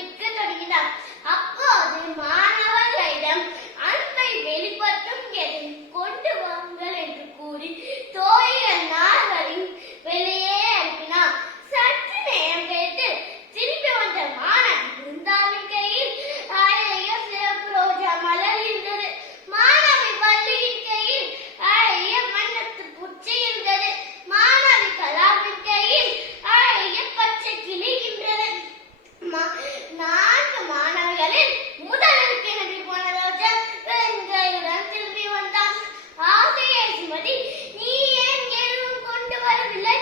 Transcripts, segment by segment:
விற்க தொடங்கினார் அப்போது மாணவர்களிடம் அன்பை வெளிப்படுத்தும் எதிர்ப்பு பிள்ளை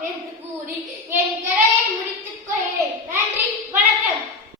என்று கூறி என்